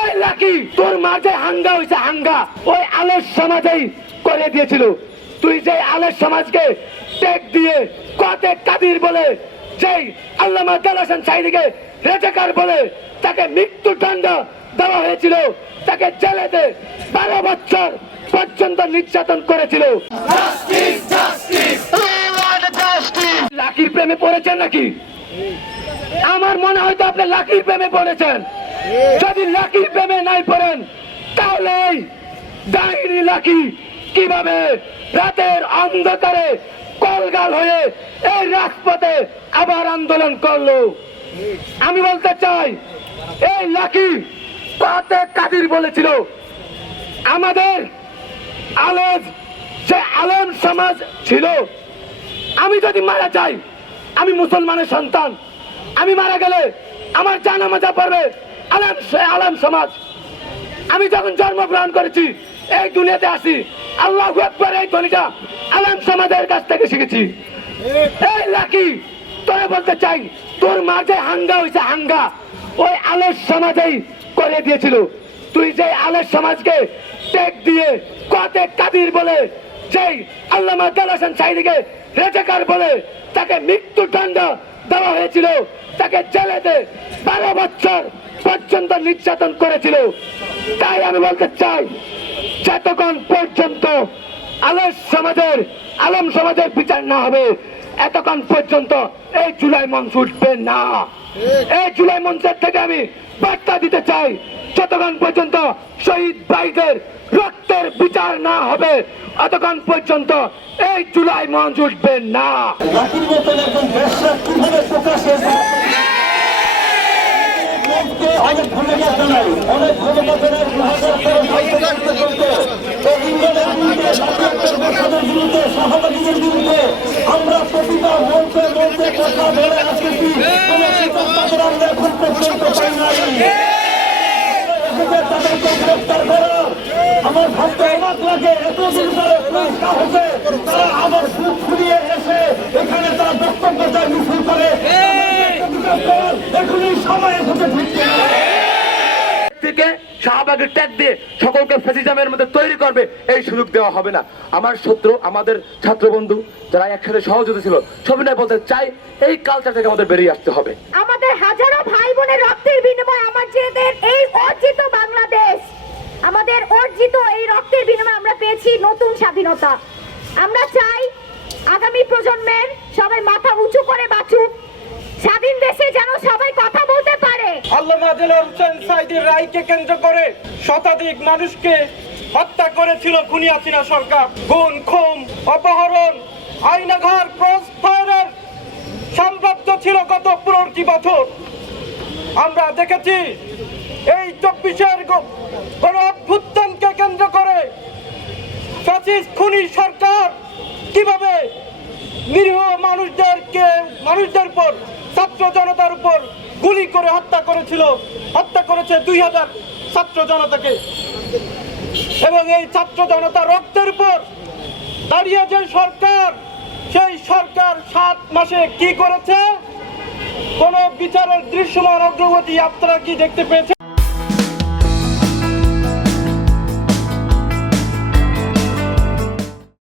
এই লাকি তোর মাঝে হাঙ্গা হইছে হাঙ্গা ওই আলোর সমাজেই করে দিয়েছিল। তুই যে আলোর সমাজকে টেক দিয়ে কতে কাদির বলে যেই আল্লামা দালাসান সাইদিকে রেজাকার বলে তাকে মৃত্যু দণ্ড দেওয়া হয়েছিল তাকে জেলেতে বারো বছর পর্যন্ত নির্যাতন করেছিল। লাকির প্রেমে পড়েছেন নাকি? আমার মনে হয় তো আপনি লাকির প্রেমে পড়েছেন। যদি লাকির প্রেমে নাই পড়েন, তাহলে ডাইনি লাকি কীভাবে রাতের অন্ধকারে কলগাল হয়ে এই রাজপথে আবার আন্দোলন করল? আমি বলতে চাই, এই লাকি কতে কাদির বলেছিল, আমাদের আলেজ যে আলেম সমাজ ছিল, আমি যদি মারা যাই, আমি মুসলমানের সন্তান, আমি মারা গেলে আমার জানামাজা পড়বে। আলেম আলেম সমাজ। আমি যখন জন্মগ্রহণ করেছি, এই দুনিয়াতে আসি, আল্লাহ একবার এই ধ্বনিটা আলেম সমাজের কাছ থেকে শিখেছি। এই লাকি, তোরে বলতে চাই, তোর মাঝে হাঙ্গা হয়েছে হাঙ্গা, ওই আলোর সমাজেই করে দিয়েছিল। তুই যে আলোর সমাজকে টেক দিয়ে কতে কাদির বলে, যেই আল্লামা দালাসান সাইদিকে রেজাকার বলে তাকে মৃত্যু দণ্ড দেওয়া হয়েছিল, তাকে জেলেতে বারো বছর পর্যন্ত নির্যাতন করেছিল। তাই আমি বলতে চাই, যতক্ষণ পর্যন্ত আলম সমাজের আলম সমাজের বিচার না হবে, এতক্ষণ পর্যন্ত এই জুলাই মঞ্চ উঠবে না। এই জুলাই মঞ্চের থেকে আমি বার্তা দিতে চাই, যতক্ষণ পর্যন্ত শহীদ ভাইদের রক্তের বিচার না হবে, অতক্ষণ পর্যন্ত এই জুলাই মঞ্চ উঠবে না। সহযোগীদের বিরুদ্ধে আমরা প্রতিটা মঞ্চে মঞ্চে কথা বলে আসতেছি। আমরা এখন পর্যন্ত পাই নাই। তাদেরকে গ্রেপ্তার করো। আমার ভাবতে অবাক লাগে ধরে তারা আমার বুক ফুরিয়ে এসে এখানে তারা বক্তব্য শাহবাগের ট্যাগ দিয়ে সকলকে ফেসিজামের মধ্যে তৈরি করবে, এই সুযোগ দেওয়া হবে না। আমার শত্রু, আমাদের ছাত্র বন্ধু যারা একসাথে সহযোগী ছিল, সবিনয় বলতে চাই, এই কালচার থেকে আমাদের বেরিয়ে আসতে হবে। আমাদের হাজারো ভাই বোনের রক্তের বিনিময়ে আমাদের এই অর্জিত বাংলাদেশ, আমাদের অর্জিত এই রক্তের বিনিময়ে আমরা পেয়েছি নতুন স্বাধীনতা। আমরা চাই আগামী প্রজন্মের সবাই মাথা উঁচু করে বাঁচুক, স্বাধীন দেশে যেন সবাই কথা আল্লামা দিলার হোসেন সাইদির রায়কে কেন্দ্র করে শতাধিক মানুষকে হত্যা করেছিল খুনি সরকার। গুণ খুন অপহরণ, আইনাঘর ক্রস ফায়ারের সাম্রাজ্য ছিল গত পনেরোটি বছর। আমরা দেখেছি, এই চব্বিশের গণ অভ্যুত্থানকে কেন্দ্র করে ফ্যাসিস্ট খুনি সরকার কীভাবে নিরীহ মানুষদেরকে মানুষদের উপর, ছাত্র জনতার উপর গুলি করে হত্যা করেছিল, হত্যা করেছে দুই হাজার ছাত্র জনতাকে। এবং এই ছাত্র জনতা রক্তের উপর দাঁড়িয়ে যে সরকার, সেই সরকার সাত মাসে কি করেছে? কোন বিচারের দৃশ্যমান অগ্রগতি আপনারা কি দেখতে পেয়েছেন?